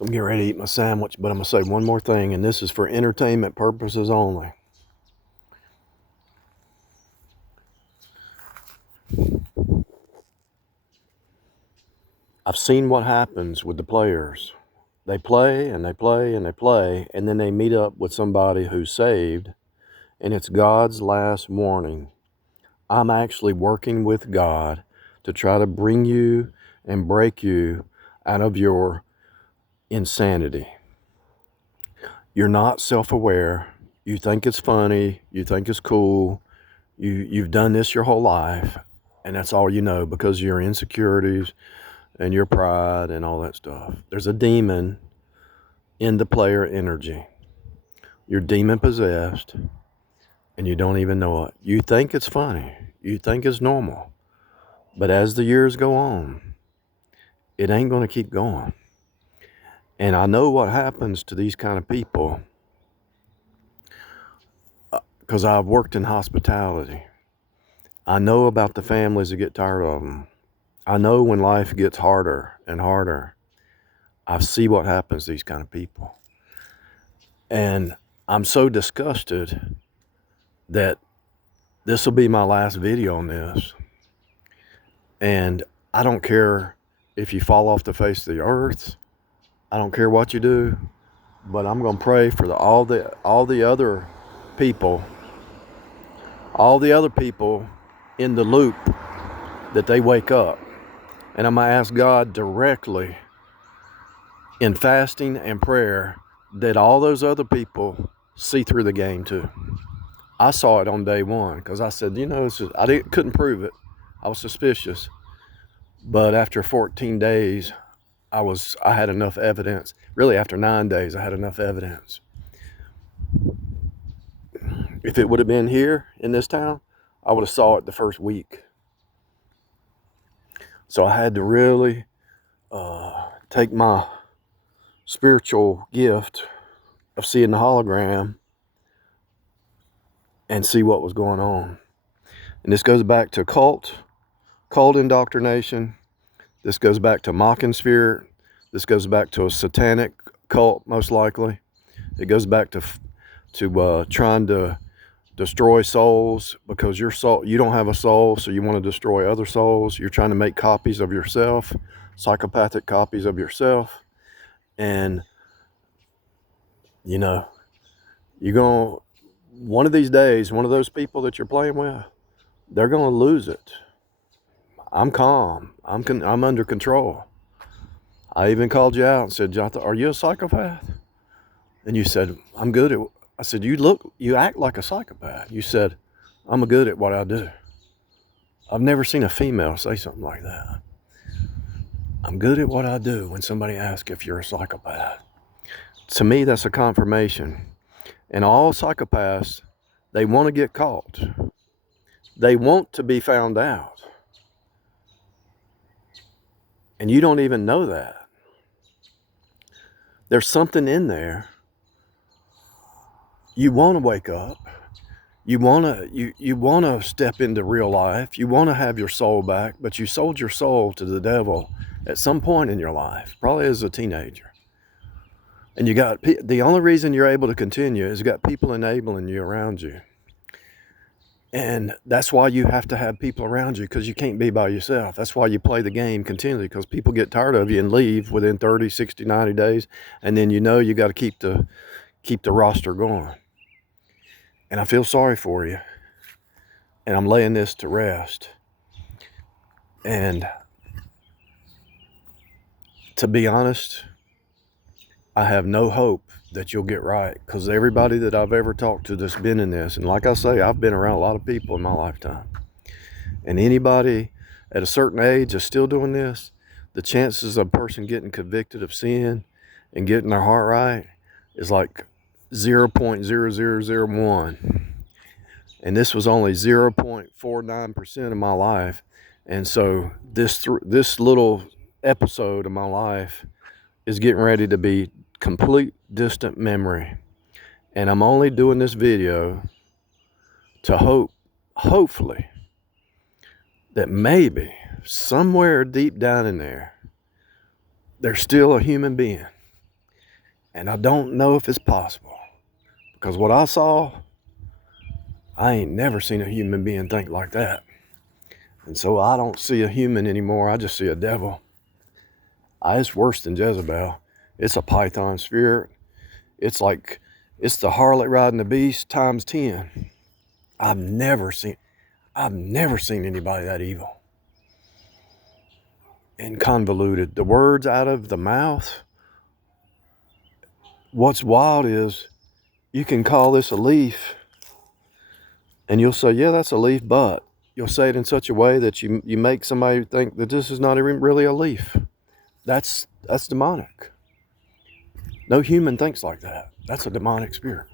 So I'm getting ready to eat my sandwich, but I'm going to say one more thing, and this is for entertainment purposes only. I've seen what happens with the players. They play and they play and they play, and then they meet up with somebody who's saved, and it's God's last warning. I'm actually working with God to try to bring you and break you out of your insanity. You're not self-aware. You think it's funny. You think it's cool. You've done this your whole life, and that's all you know because of your insecurities and your pride and all that stuff. There's a demon in the player energy. You're demon possessed, and you don't even know it. You think it's funny. You think it's normal. But as the years go on, it ain't going to keep going. And I know what happens to these kind of people because I've worked in hospitality. I know about the families that get tired of them. I know when life gets harder and harder, I see what happens to these kind of people. And I'm so disgusted that this will be my last video on this. And I don't care if you fall off the face of the earth. I don't care what you do, but I'm going to pray for all the other people, in the loop, that they wake up. And I'm going to ask God directly in fasting and prayer that all those other people see through the game too. I saw it on day one because I said, couldn't prove it. I was suspicious. But after 14 days, I had enough evidence. Really, after 9 days, I had enough evidence. If it would have been here in this town, I would have saw it the first week. So I had to really take my spiritual gift of seeing the hologram and see what was going on. And this goes back to cult indoctrination. This goes back to mocking spirit. This goes back to a satanic cult, most likely. It goes back to trying to destroy souls because you don't have a soul, so you want to destroy other souls. You're trying to make copies of yourself, psychopathic copies of yourself. And, one of these days, one of those people that you're playing with, they're going to lose it. I'm calm. I'm under control. I even called you out and said, Jonathan, are you a psychopath? And you said, I'm good at. I said, you act like a psychopath. You said, I'm good at what I do. I've never seen a female say something like that. I'm good at what I do when somebody asks if you're a psychopath. To me, that's a confirmation. And all psychopaths, they want to get caught. They want to be found out. And you don't even know that. There's something in there. You want to wake up. You want to step into real life. You want to have your soul back, but you sold your soul to the devil at some point in your life, probably as a teenager. And the only reason you're able to continue is you got people enabling you around you. And that's why you have to have people around you, because you can't be by yourself. That's why you play the game continually, because people get tired of you and leave within 30, 60, 90 days. And then you got to keep the roster going. And I feel sorry for you. And I'm laying this to rest. And to be honest, I have no hope that you'll get right, because everybody that I've ever talked to that's been in this, and like I say, I've been around a lot of people in my lifetime, and anybody at a certain age is still doing this, the chances of a person getting convicted of sin and getting their heart right is like 0.0001. And this was only 0.49% of my life. And so this little episode of my life is getting ready to be complete distant memory. And I'm only doing this video to hopefully, that maybe somewhere deep down in there, there's still a human being And I don't know if it's possible. Because what I saw, I ain't never seen a human being think like that. And so I don't see a human anymore. I just see a devil. It's worse than Jezebel. It's a python spirit. It's the harlot riding the beast times 10. I've never seen anybody that evil and convoluted. The words out of the mouth. What's wild is you can call this a leaf and you'll say, yeah, that's a leaf, but you'll say it in such a way that you make somebody think that this is not even really a leaf. That's demonic. No human thinks like that. That's a demonic spirit.